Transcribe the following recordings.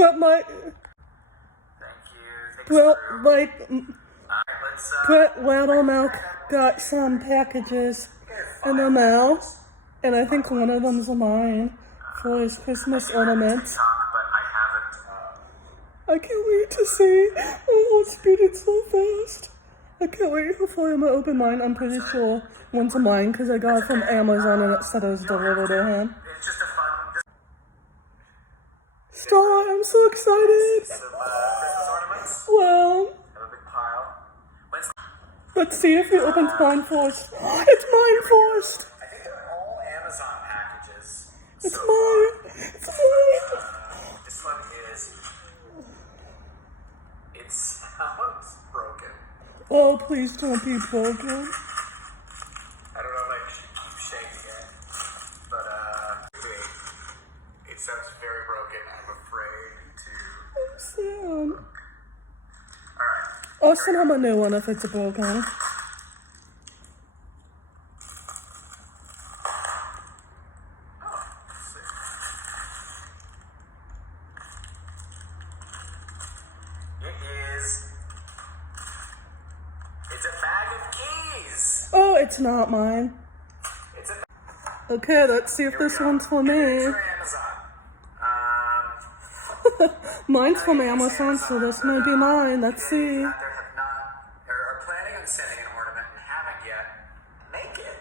But my... Brett Loudermilk got some packages in the mail, and I think one of them's mine for his Christmas ornaments. I can't wait to see. Oh, it's speeding so fast. I can't wait. Hopefully I'm gonna open mine. I'm pretty sure one's mine because I got it from Amazon and it said it was delivered to him. Star, I'm so excited. Well, let's see if he opens mine first. It's mine first. I think they're all Amazon packages. It's mine. It's mine. This one is. It sounds broken. Oh, please don't be broken. I don't know if I should keep shaking it, but it sounds very broken. I'm afraid to. I'm sad. All right. I'll send him a new one if it's broken. Oh, let's see. It is. It's a bag of keys. Oh, it's not mine. It's a. Okay, let's see if this one's for me. Amazon. Mine's from Amazon, so this may be mine. Let's see. Are planning on sending an ornament and haven't yet, make it.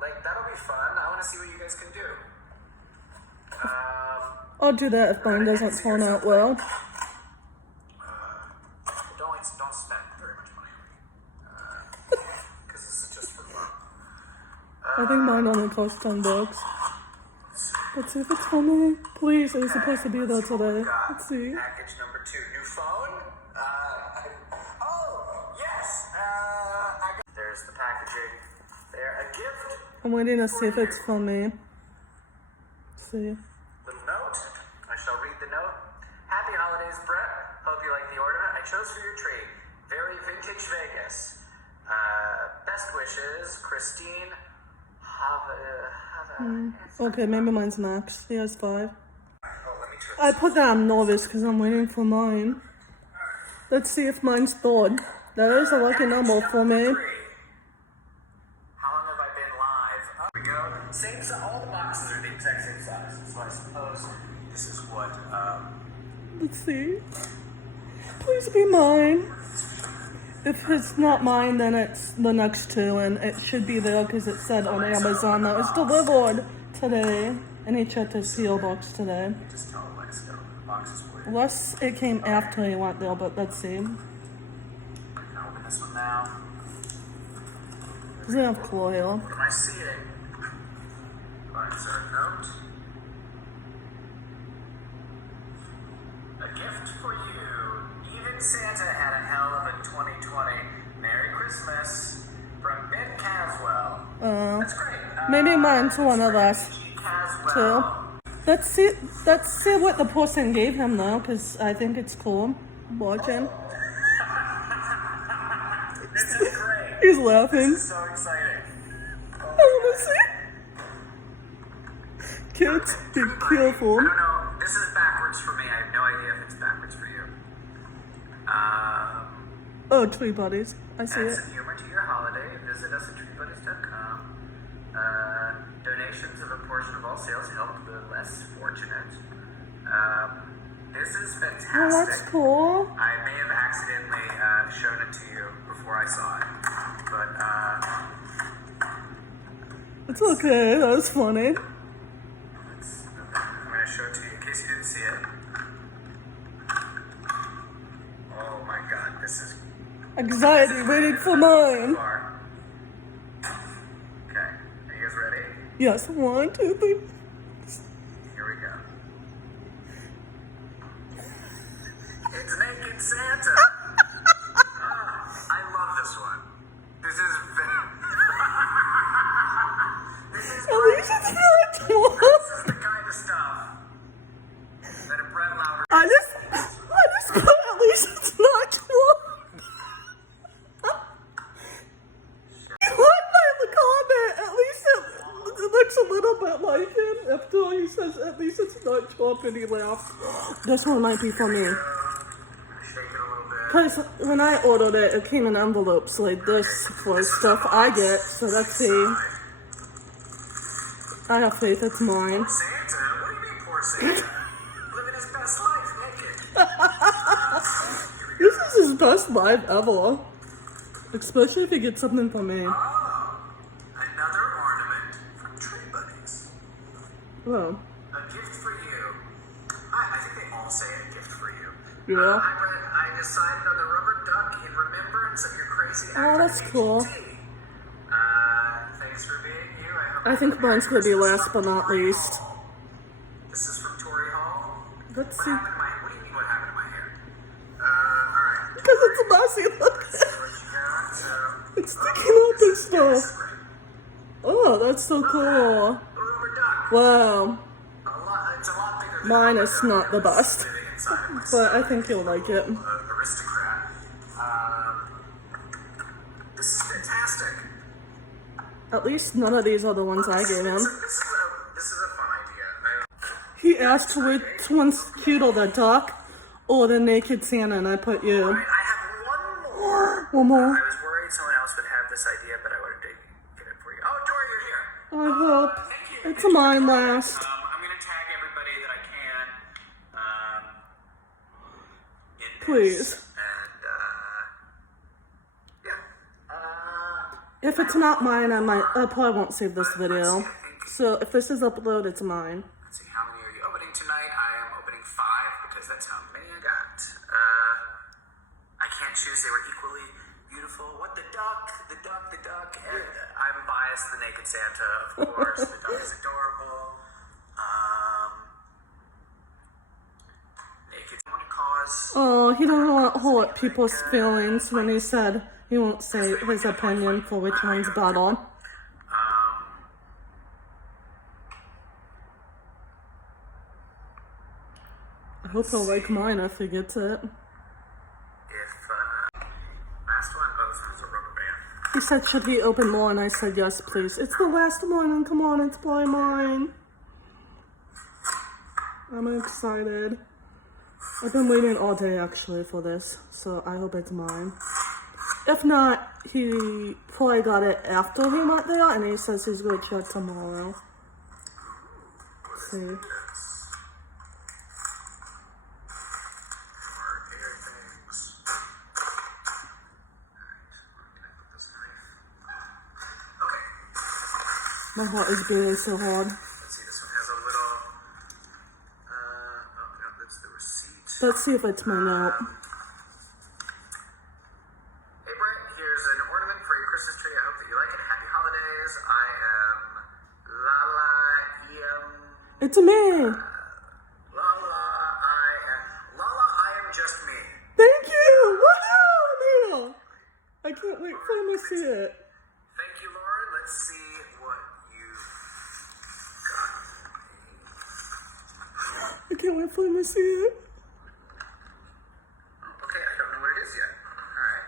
Like, that'll be fun. I want to see what you guys can do. I'll do that if mine doesn't turn out well. Don't spend very much money on me. Because this is just for fun. I think mine only costs $10. Let's see if it's for me. Please, it's supposed to be there today. Let's see. Package number 2. New phone? Oh, yes. There's the packaging there. A gift. I'm waiting to see if it's for me. Let's see. Little note. I shall read the note. Happy holidays, Brett. Hope you like the ornament I chose for your tree. Very vintage Vegas. Best wishes, Christine. Okay, maybe mine's next. He has 5. Oh, let me try I put that on novice because I'm waiting for mine. Let's see if mine's stored. That is a lucky number for me. How long have I been live? Here we go. Same size. All the boxes are the exact same size. So I suppose this is what. Let's see. Please be mine. If it's not mine, then it's the next two, and it should be there because it said on Amazon that it was delivered today. And he checked his P.O. box today. Just tell Alexa to open the boxes for you. Unless it came after he went there, but let's see. Can I open this one now? Doesn't have foil. What am I seeing? Alright, is there a note? A gift for you. Even Santa had a hell of a 2020. Merry Christmas. From Ben Caswell. That's great. Maybe mine's one of us too. Let's see what the person gave him though, because I think it's cool. Watching. This is great. He's laughing. This is so exciting. Let's see. Kids, be careful. I don't know. This is backwards for me. I have no idea if it's backwards for you. Oh, Tree Buddies. I see Add it. some humor to your holiday. Visit us at treebuddies.com. Donations of a portion of all sales help the less fortunate. This is fantastic. Oh, that's cool. I may have accidentally shown it to you before I saw it, but It's okay. That was funny. I'm going to show it to you in case you didn't see it. Oh my God, this is Anxiety waiting for mine. Okay, are you guys ready? Yes, 1, 2, 3. Here we go. It's Naked Santa. I love this one. This is very... this is At least it's not This is the kind of stuff that a Brett Loudermilk... I just put at least it's not one. What? The comment. At least it looks a little bit like him after he says at least. least it's not chopping laugh. This one might be for me. Shake it a little bit. Because when I ordered it, it came in envelopes like this for stuff I get. So let's see. I have faith it's mine. Santa? What do you mean, poor Santa? Living his best life naked. This is his best life ever. Especially if you get something for me. Oh, another ornament from Tree Buddies. Oh. A gift for you. I think they all say a gift for you. Yeah. Hi, Brett. I decided on the rubber duck in remembrance of your crazy act. Oh, that's on cool. AT&T. Thanks for being you. I think mine's gonna be last but not least. This is from Tori Hall. Let's What see. happened to my? What do you mean? What happened to my hair? All right. Because it's messy. Look. What you got? It's sticking up and stuff. Oh, that's so cool. Rubber duck. Wow. It's a lot bigger than Mine a is rubber not duck. the It was best. living inside of my But I stomach. think you'll like it. Aristocrat. This is fantastic. At least none of these are the ones I gave him. This is a fun idea. He asked which one's cuter, the duck or the naked Santa, and I put you. I have one more. One more. I was worried someone else would have this idea, but I would have taken it for you. Oh, Dory, you're here. I hope. Thank you. It's mine last. I'm going to tag everybody that I can. In this. Please. And, yeah. If it's not mine, I probably won't save this video. So if this is uploaded, it's mine. Let's see, how many are you opening tonight? I am opening 5 because that's how many I got. I can't choose. They were equally beautiful. What, the duck? The duck, the duck. And I'm biased, the naked Santa, of course. The duck is adorable. Naked. I want to cause... Oh, he don't want to hurt people's feelings when he said he won't say his opinion for which one's better. I hope he'll like mine if he gets it. Last one, oh, this one's a rubber band. He said, should he open more? And I said, yes, please. It's the last one, and come on, it's probably mine. I'm excited. I've been waiting all day, actually, for this, so I hope it's mine. If not, he probably got it after he went there, and he says he's going to check tomorrow. Let's see. My heart is beating so hard. Let's see, this one has a little, oh no, that's the receipt. Let's see if it's my note. Hey Brett, here's an ornament for your Christmas tree. I hope that you like it. Happy holidays. I am It's me. I am just me. Thank you. Woohoo! I can't wait for him to see it. Thank you, Lauren. Let's see what you got. I can't wait for him to see it. Okay, I don't know what it is yet. Alright.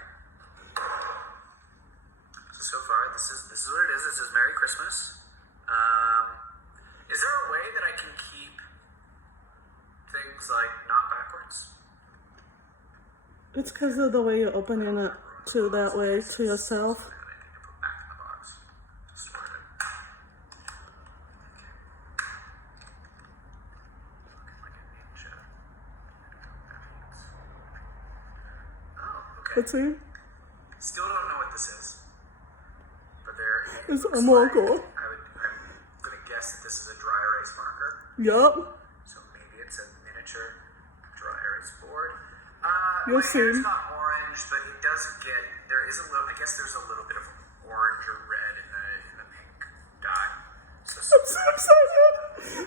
So far, this is what it is. This is Merry Christmas. Is there a way that I can keep things like not backwards? It's because of the way you're opening it to that way to yourself. I need to put back in the box. Just sort it. Looking like a ninja. Oh, okay. Let's see. Still don't know what this is. But there It's a looks marker. I'm gonna guess that this is a dry erase marker. Yup. So maybe it's a miniature dry erase board. You'll my see. hair's not orange, but it does get, there is a little, I guess there's a little bit of orange or red in the pink dye. So I'm so excited.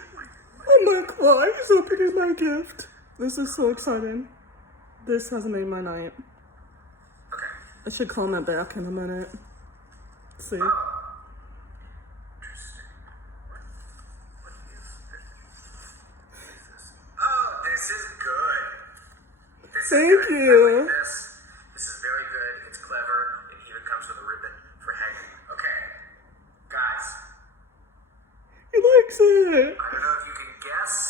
I'm gonna cry. He's opening my gift. This is so exciting. This has made my night. okay. I should comment back in a minute. Let's see. Interesting. What is this? Oh, this is good. This is Thank good. you. I like this. This is very good. It's clever. It even comes with a ribbon for hanging. Okay. Guys, He likes it. I don't know if you can guess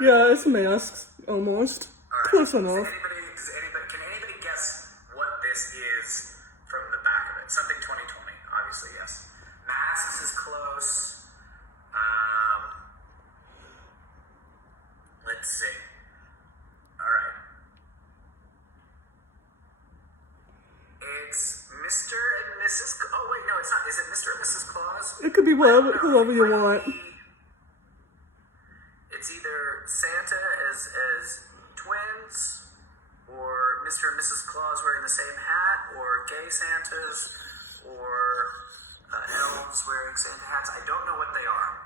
Yeah, it's masks, almost. All right. Close enough. Can anybody guess what this is from the back of it? Something 2020, obviously, yes. Masks is close. Let's see. All right. It's Mr. and Mrs. Oh wait, no, it's not. Is it Mr. and Mrs. Claus? It could be whoever you want. It's either Santa as twins, or Mr. and Mrs. Claus wearing the same hat, or gay Santas, or elves wearing Santa hats. I don't know what they are.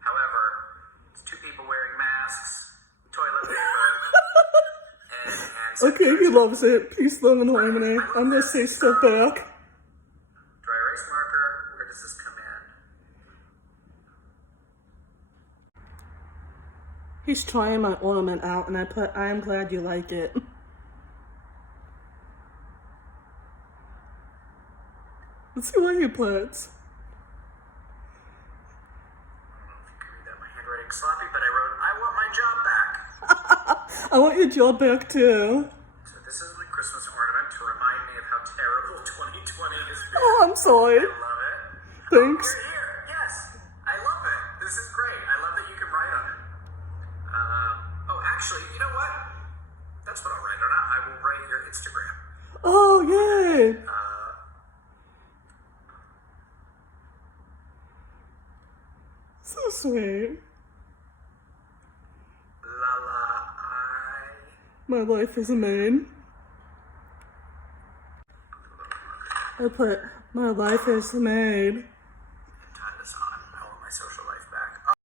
However, it's two people wearing masks, toilet paper, and Okay, he loves it. Peace, love, and harmony. I'm gonna say step back. dry erase marker. Where does this come in? He's trying my ornament out, and I put, I am glad you like it. Let's see what he puts. My handwriting's sloppy, but I wrote, I want my job back. I want your job back too. So this is the Christmas ornament to remind me of how terrible 2020 has been. Oh, I'm sorry. I love it. Thanks. You're here. Yes. I love it. This is great. I love that you can write on it. Actually, you know what? That's what I'll write on it. I will write your Instagram. Oh, yay. So sweet. My life is a maid. I put, my life is made.